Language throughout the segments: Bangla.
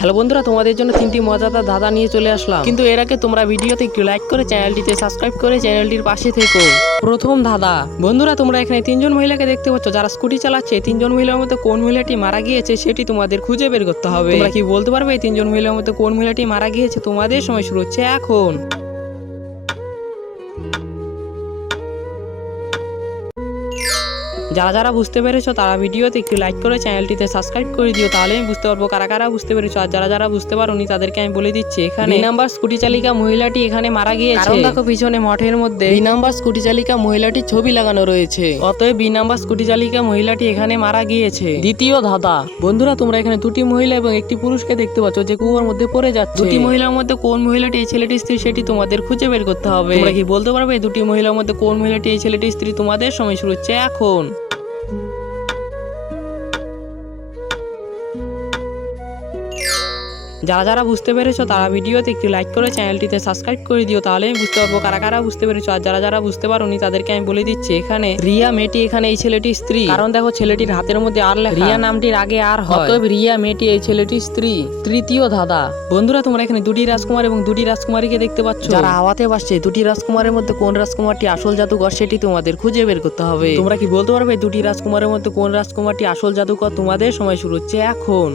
হ্যালো বন্ধুরা, তোমাদের জন্য 3টি মজাদার ধাঁধা নিয়ে চলে আসলাম। কিন্তু এর আগে তোমরা ভিডিওতে একটু লাইক করে চ্যানেলটিতে সাবস্ক্রাইব করে চ্যানেলটির পাশে থেকো। প্রথম ধাঁধা। বন্ধুরা, তোমরা এখানে 3জন মহিলাকে দেখতে পাচ্ছ যারা স্কুটি চালাচ্ছে। 3জন মহিলার মধ্যে কোন মহিলাটি মারা গিয়েছে সেটি তোমাদের খুঁজে বের করতে হবে। তোমরা কি বলতে পারবে এই 3জন মহিলার মধ্যে কোন মহিলাটি মারা গিয়েছে? তোমাদের সময় শুরু হচ্ছে এখন। যারা যারা বুঝতে পেরেছো তারা ভিডিওতে একটু লাইক করে চ্যানেলটিতে সাবস্ক্রাইব করে দিও, তাহলে আমি বুঝতে পারবো কারা কারা বুঝতে পেরেছো। আর যারা যারা বুঝতে পারোনি তাদেরকে আমি বলে দিচ্ছি, এখানে 2 নাম্বার স্কুটি চালিকা মহিলাটি এখানে মারা গিয়েছে। কারণ দেখো পিছনে মঠের মধ্যে 2 নাম্বার স্কুটি চালিকা মহিলাটির ছবি লাগানো রয়েছে, অতএব 2 নাম্বার স্কুটি চালিকা মহিলাটি এখানে মারা গিয়েছে। দ্বিতীয় ধাঁধা। বন্ধুরা, তোমরা এখানে 2টি মহিলা এবং একটি পুরুষকে দেখতে পাচ্ছ যে কুয়োর মধ্যে পড়ে যাচ্ছে। 2টি মহিলার মধ্যে কোন মহিলাটি এই ছেলেটির স্ত্রী সেটি তোমাদের খুঁজে বের করতে হবে। তোমরা কি বলতে পারবে এই 2টি মহিলার মধ্যে কোন মহিলাটি এই ছেলেটির স্ত্রী? তোমাদের সময় শুরু হচ্ছে এখন। যারা যারা বুঝতে পেরেছো তারা ভিডিওতে একটু লাইক করে চ্যানেলটিতে সাবস্ক্রাইব করে দিও, তাহলে আমি বুঝতে পারবো কারা কারা বুঝতে পেরেছো। আর যারা যারা বুঝতে পারোনি তাদেরকে আমি বলে দিচ্ছি, এখানে রিয়া মেয়েটি এখানে এই ছেলেটির স্ত্রী। কারণ দেখো ছেলেটির হাতের মধ্যে আর লেখা, রিয়া নামটির আগে আর হয়, অতএব রিয়া মেয়েটি এই ছেলেটির স্ত্রী। তৃতীয় ধাঁধা। বন্ধুরা, তোমরা এখানে 2টি রাজকুমার এবং 2টি রাজকুমারীকে দেখতে পাচ্ছ যারা হাওয়াতে ভাসছে। 2টি রাজকুমারের মধ্যে কোন রাজকুমারটি আসল জাদুকর সেটি তোমাদের খুঁজে বের করতে হবে। তোমরা কি বলতে পারবে 2টি রাজকুমারের মধ্যে কোন রাজকুমারটি আসল জাদুকর? তোমাদের সময় শুরু হচ্ছে এখন।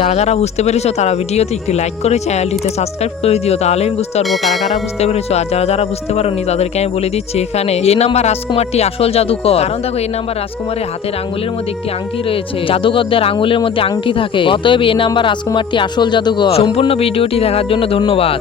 যারা যারা বুঝতে পেরেছো তারা ভিডিওতে একটি লাইক করে চ্যানেলটিতে সাবস্ক্রাইব করে দিও, তাহলে আমি বুঝতে পারবো কারা কারা বুঝতে পেরেছো। আর যারা যারা বুঝতে পারোনি তাদেরকে আমি বলে দিচ্ছি, এখানে এ নাম্বার রাজকুমারটি আসল জাদুকর। কারণ দেখো এ নাম্বার রাজকুমারের হাতের আঙ্গুলের মধ্যে একটি আংটি রয়েছে, জাদুকরদের আঙ্গুলের মধ্যে আংটি থাকে, অতএব এ নাম্বার রাজকুমারটি আসল জাদুকর। সম্পূর্ণ ভিডিওটি দেখার জন্য ধন্যবাদ।